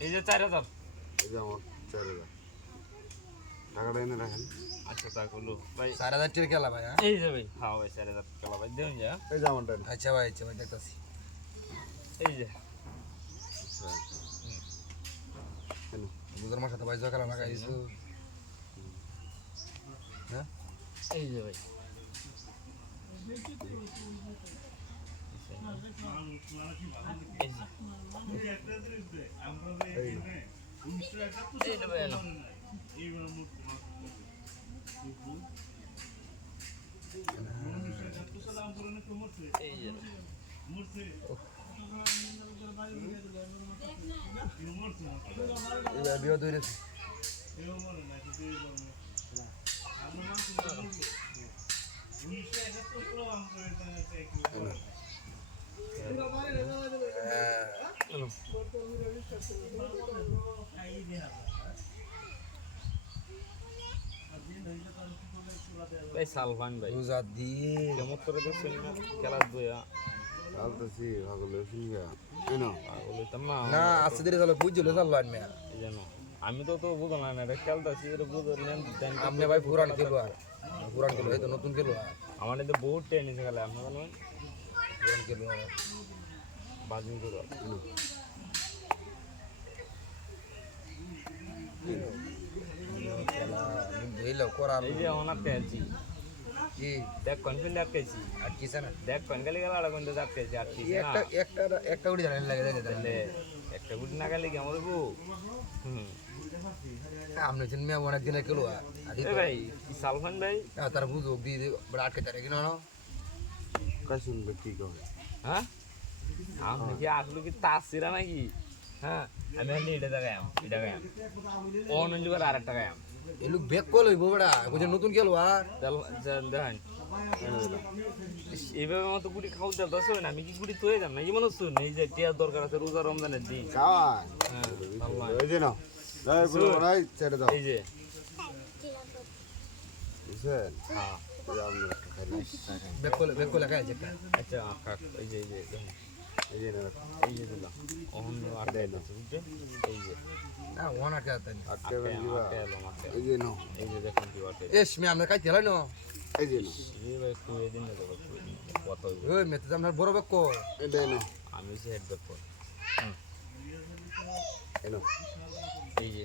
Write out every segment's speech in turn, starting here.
এই যে চার হাজার এই যে আমার চার হাজার টাকাটা এনে রাখেন। আচ্ছা তা করল। ভাই চার হাজার টাকা গেলা ভাই হ্যাঁ? এই যে ভাই হ্যাঁ ভাই চার হাজার টাকা ভাই দেন যা। এই যে আমারটা। আচ্ছা ভাই আচ্ছা ভাই দেখতেছি। এই যে। মার সাথে ভাই জয় খেলা লাগাই দিছো হ্যাঁ? এই যে ভাই এই যে এই না। এই যে ভাই এনো। এই যে এই ভাই বিয়ে ধরেছি হ্যাঁ এনো। ভাই সালমান ভাই। রোজা দিয়ে কেমন করে দেখছেন খেলার বইয়া চালতেছি ভাগলে শুনগা এনো না চলো বুঝলো জানো আমি তো তো বুঝো না এটা খেলতেছি এটা বুঝো নেন দেন আপনি ভাই পুরান খেলো আর পুরান খেলো এই তো নতুন খেলো আর আমার এতে বহুত টেনিস খেলে আপনার জানেন? পুরান খেলো আর বাজিং করে খেলা বুঝলো করার এই যে অনার খেলছি কি দেখ কোন ফিল্ডে আটকেছি আর কিসে না দেখ কোন গেলে গেল আড়া কোনটা আটকেছি আর কি এই একটা একটা একটা উড়ি জানেন লাগে দেখে তাহলে একটা গুটি না গেলে কি আমার বউ হুম আপনি হচ্ছেন মেয়ে অনেক দিনের খেলো আর আদি এ ভাই কি সালমান ভাই তার বুঝো দিয়ে দিয়ে বড় আটকে তারে কিনা না কাজ শুনবে কি কবে হ্যাঁ আপনি কি আসলো কি তাসিরা নাকি হ্যাঁ আমি হলে এটা দেখাম এটা দেখাম অন যুগের আর একটা গায়াম এই লোক ব্যাক কল হইব বড়া? বুঝে নতুন খেলো আর দেখেন। এইভাবে মতো গুড়ি খাও দিতে না? আমি কি গুড়ি তৈরি যাম? না কি মনে হচ্ছে এই যে টিয়ার দরকার আছে রোজা রমজানের দিন। খাওয়া হ্যাঁ। এই যে দাও। এই যে। হ্যাঁ। এই একটা কল খাই। আচ্ছা এই যে এই যে দেখুন, এই যে। এই যে দিলাম অহন আর দেয় না বুঝছে এই যে না ওয়ান আটকে আটকে আটকে আটকে এই যে নাও এই যে দেখুন কি বাটে এস মে আমরা কাই তেলাই না এই যে এই ভাই দিন না দেখো কত আমরা বড় ব্যাক কল এটাই নাও আমি সে হেড ব্যাক কর এনো এই যে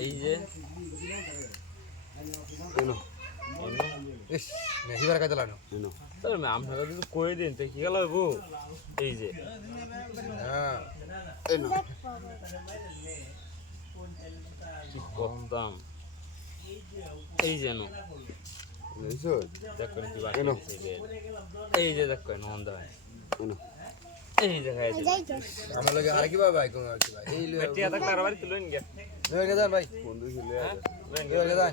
এই যে এনো অন্য এস মে হিবার কাই তেলাই না এনো তবে ম্যাম আপনারা যদি কয়ে দিন তো কি গেল হইব এই যে। হ্যাঁ এই যে নো। কি বাকি এনো। এই যে। এই যে দেখুন মন্দ এই যে আমার লগে আর কি ভাই ভাই কোন আর কি ভাই এই বেটিয়া বাড়ি তুলুন গে যান ভাই। বন্ধু ছিল হ্যাঁ যান।